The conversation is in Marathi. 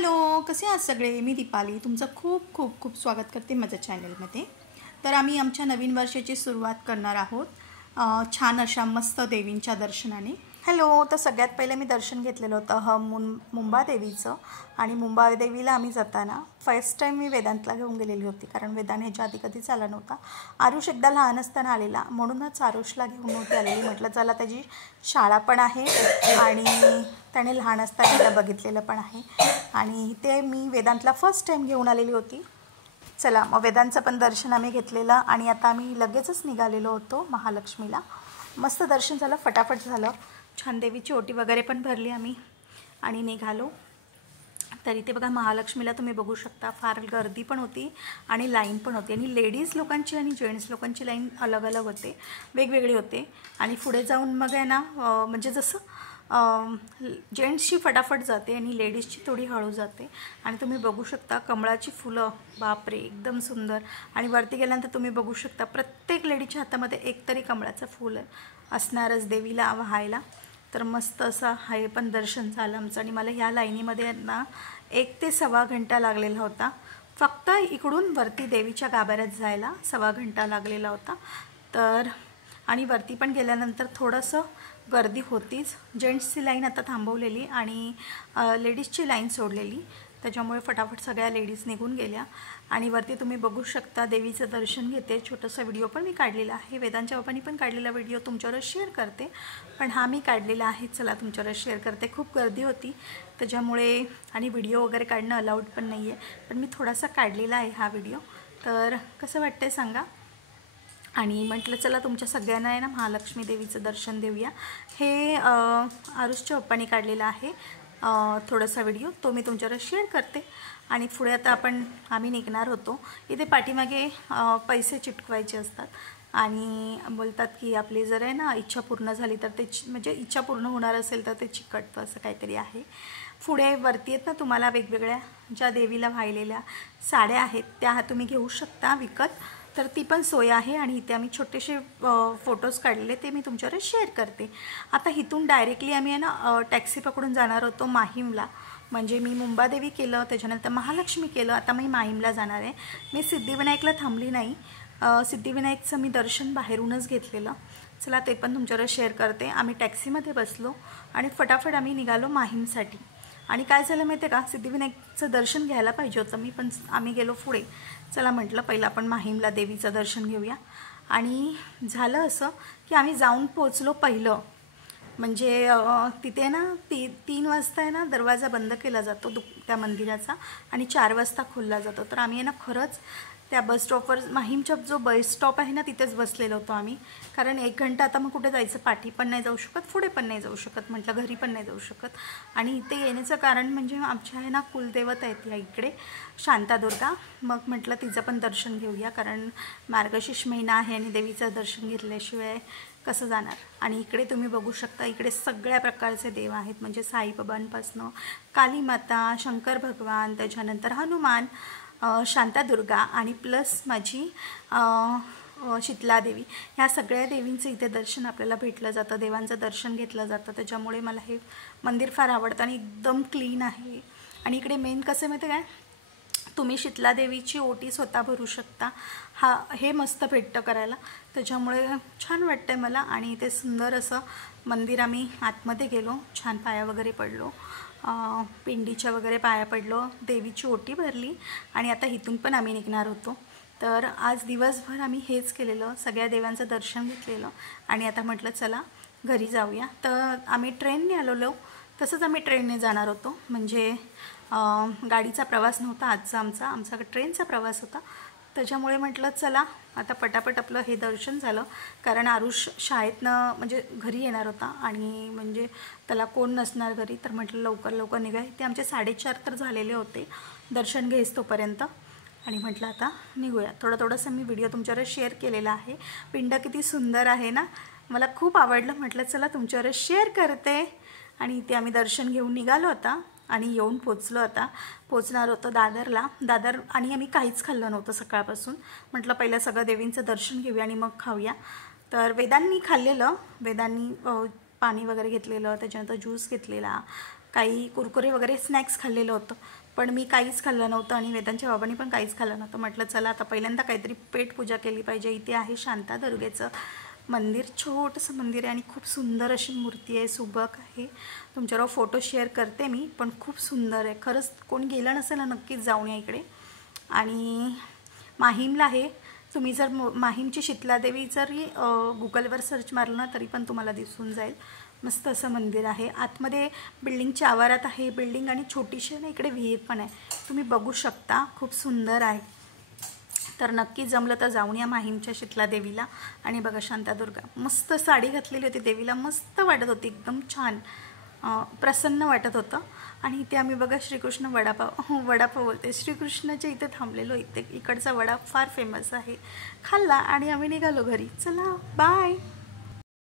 हॅलो, कसे आहात सगळे? मी दीपाली तुमचं खूप खूप खूप स्वागत करते माझ्या चॅनलमध्ये. तर आम्ही आमच्या नवीन वर्षाची सुरुवात करणार आहोत छान अशा मस्त देवींच्या दर्शनाने. हॅलो, तर सगळ्यात पहिले मी दर्शन घेतलेलं होतं मुंबादेवीचं. आणि मुंबादेवीला आम्ही जाताना फर्स्ट टाईम मी वेदांतला घेऊन गेलेली होती, कारण वेदांत ह्याच्या आधी कधीच आला नव्हता. आरुष एकदा लहान असताना आलेला, म्हणूनच आरुषला घेऊन नव्हती आलेली. म्हटलं चला, त्याची शाळा पण आहे आणि त्याने लहान असताना त्याला बघितलेलं पण आहे, आणि ते मी वेदांतला फर्स्ट टाईम घेऊन आलेली होती. चला, मग वेदांचं पण दर्शन आम्ही घेतलेलं आणि आता आम्ही लगेचच निघालेलो होतो महालक्ष्मीला. मस्त दर्शन झालं, फटाफट झालं, छान देवीची ओटी वगैरे पण भरली आम्ही आणि निघालो. तर इथे बघा, महालक्ष्मीला तुम्ही बघू शकता फार गर्दी पण होती आणि लाईन पण होती, आणि लेडीज लोकांची आणि जेंट्स लोकांची लाईन अलग अलग होते, वेगवेगळे होते. आणि पुढे जाऊन मग आहे ना, म्हणजे जसं जेंट्सची फटाफट जाते आणि लेडीजची थोडी हळू जाते. आणि तुम्ही बघू शकता कमळाची फुलं, बापरे एकदम सुंदर. आणि वरती गेल्यानंतर तुम्ही बघू शकता प्रत्येक लेडीच्या हातामध्ये एक तरी कमळाचं फूल असणारच देवीला वाहायला. तर मस्त असं हे पण दर्शन झालं आमचं. आणि मला ह्या लाईनीमध्ये ना 1 ते सव्वा घंटा लागलेला होता, फक्त इकडून वरती देवीच्या गाभाऱ्यात जायला सव्वा घंटा लागलेला होता. तर आणि वरती पण गेल्यानंतर थोडंसं गर्दी होतीच. जेंट्सची लाईन आता थांबवलेली आणि लेडीजची लाईन सोडलेली, त्याच्यामुळे फटाफट सगळ्या लेडीज निघून गेल्या. आणि वरती तुम्ही बघू शकता देवीचं दर्शन घेते. छोटासा व्हिडिओ पण मी काढलेला आहे, वेदांच्या बाबांनी पण काढलेला व्हिडिओ तुमच्यावर शेअर करते, पण हा मी काढलेला आहे. चला, तुमच्यावर शेअर करते. खूप गर्दी होती त्याच्यामुळे, आणि व्हिडिओ वगैरे काढणं अलाउड पण नाही आहे, पण मी थोडासा काढलेला आहे हा व्हिडिओ. तर कसं वाटतंय सांगा. आणि म्हटलं चला तुमच्या सगळ्यांना आहे ना महालक्ष्मी देवीचं दर्शन देऊया. हे आरुषच्या पप्पांनी काढलेलं आहे थोडासा व्हिडिओ, तो मी तुमच्यावर शेअर करते. आणि पुढे आता आम्ही निघणार होतो. इथे पाठीमागे पैसे चिटकवायचे असतात आणि बोलतात की आपली जर आहे ना इच्छा पूर्ण झाली तर ते म्हणजे इच्छा पूर्ण होणार असेल तर ते चिकटतं, असं काहीतरी आहे. पुढे वरती आहेत ना तुम्हाला वेगवेगळ्या ज्या देवीला वाहिलेल्या साड्या आहेत त्या तुम्ही घेऊ शकता विकत. तर ती पण सोय आहे. आणि इथे आम्ही छोटेसे फोटोज काढलेले, ते मी तुमच्यावर शेअर करते. आता इथून डायरेक्टली आम्ही आहे ना टॅक्सी पकडून जाणार होतो माहीमला. म्हणजे मी मुंबादेवी केलं, त्याच्यानंतर महालक्ष्मी केलं, आता मी माहीमला जाणार आहे. मी सिद्धिविनायकला थांबली नाही, सिद्धिविनायकचं मी दर्शन बाहेरूनच घेतलेलं. चला, ते पण तुमच्यावर शेअर करते. आम्ही टॅक्सीमध्ये बसलो आणि फटाफट आम्ही निघालो माहीमसाठी. आणि काय झालं माहिती आहे का, सिद्धिविनायकचं दर्शन घ्यायला पाहिजे होतं मी, पण आम्ही गेलो पुढे. चला म्हटलं पहिलं आपण माहीमला देवीचं दर्शन घेऊया. आणि झालं असं की आम्ही जाऊन पोचलो पहिलं, म्हणजे तिथे ना 3 वाजता आहे ना दरवाजा बंद केला जातो त्या मंदिराचा, आणि 4 वाजता खोलला जातो. तर आम्ही आहे ना खरंच त्या बस स्टॉपवर, माहीमचा जो बस स्टॉप आहे ना तिथेच बसलेलो होतो आम्ही, कारण 1 घंटा आता मग कुठे जायचं, पाठी पण नाही जाऊ शकत, पुढे पण नाही जाऊ शकत, म्हटलं घरी पण नाही जाऊ शकत. आणि इथे येण्याचं कारण म्हणजे आमच्या आहे ना कुलदेवत आहेत या इकडे, शांतादुर्गा. मग म्हटलं तिचं पण दर्शन घेऊया, कारण मार्गशीर्ष महिना आहे आणि देवीचं दर्शन घेतल्याशिवाय कसं जाणार. आणि इकडे तुम्ही बघू शकता, इकडे सगळ्या प्रकारचे देव आहेत, म्हणजे साईबाबांपासनं कालीमाता, शंकर भगवान, त्याच्यानंतर हनुमान, शांतादुर्गा आणि प्लस माझी शीतलादेवी, ह्या सगळ्या देवींचं इथे दर्शन आपल्याला भेटलं जातं, देवांचं दर्शन घेतलं जातं. त्याच्यामुळे मला हे मंदिर फार आवडतं आणि एकदम क्लीन आहे. आणि इकडे मेन कसं माहिती काय, तुम्ही शीतलादेवीची ओटी स्वतः भरू शकता. हे मस्त भेटतं करायला, त्याच्यामुळे छान वाटतंय मला. आणि इथे सुंदर असं मंदिर, आम्ही आतमध्ये गेलो, छान पाया वगैरे पडलो, पिंडीच्या वगैरे पाया पडलो, देवीची ओटी भरली आणि आता इथून पण आम्ही निघणार होतो. तर आज दिवसभर आम्ही हेच केलेलं, सगळ्या देवांचं दर्शन घेतलेलं आणि आता म्हटलं चला घरी जाऊया. तर आम्ही ट्रेनने आलेलो, तसंच आम्ही ट्रेनने जाणार होतो, म्हणजे गाडीचा प्रवास नव्हता आजचा आमचा ट्रेनचा प्रवास होता. त्याच्यामुळे म्हटलं चला आता पटापट आपलं हे दर्शन झालं, कारण आरुष शाळेतनं म्हणजे घरी येणार होता आणि म्हणजे त्याला कोण नसणार घरी, तर म्हटलं लवकर लवकर निघा. ते आमचे 4:30 तर झालेले होते दर्शन घेस तोपर्यंत, आणि म्हटलं आता निघूया. थोडंसं मी व्हिडिओ तुमच्यावर शेअर केलेला आहे. पिंड किती सुंदर आहे ना, मला खूप आवडलं, म्हटलं चला तुमच्यावर शेअर करते. आणि इथे आम्ही दर्शन घेऊन निघालो होता आणि येऊन पोचणार होतो दादरला. आणि आम्ही काहीच खाल्लं नव्हतं सकाळपासून, म्हटलं पहिलं सगळं देवींचं दर्शन घेऊया आणि मग खाऊया. तर वेदांनी खाल्लेलं, वेदांनी पाणी वगैरे घेतलेलं, त्याच्यानंतर ज्यूस घेतलेला, काही कुरकुरे वगैरे स्नॅक्स खाल्लेलं होतं, पण मी काहीच खाल्लं नव्हतं आणि वेदांच्या बाबांनी पण काहीच खाल्लं नव्हतं. म्हटलं चला आता पहिल्यांदा काहीतरी पेटपूजा केली पाहिजे. इथे आहे शांतादुर्गेचं मंदिर, छोटंसं मंदिर आहे आणि खूप सुंदर अशी मूर्ती आहे, सुबक आहे. तुमच्याबरोबर फोटो शेअर करते मी, पण खूप सुंदर आहे खरंच. कोण गेलं नसेल ना नक्कीच जाऊन या इकडे. आणि माहीमला आहे, तुम्ही जर माहीमची शीतलादेवी जरी गुगलवर सर्च मारलं ना तरी पण तुम्हाला दिसून जाईल. मस्त असं मंदिर आहे. आतमध्ये बिल्डिंगच्या आवारात आहे बिल्डिंग आणि छोटीशी ना इकडे विहीर पण आहे, तुम्ही बघू शकता. खूप सुंदर आहे. तर नक्की जमलं तर जाऊन या माहीमच्या शीतलादेवीला. आणि बघा शांतादुर्गा मस्त साडी घातलेली होती, देवीला मस्त वाटत होती, एकदम छान प्रसन्न वाटत होतं. आणि इथे आम्ही बघा श्रीकृष्ण वडापाव बोलते, श्रीकृष्णाच्या इथे थांबलेलो. इकडचा वडा फार फेमस आहे, खाल्ला आणि आम्ही निघालो घरी. चला बाय.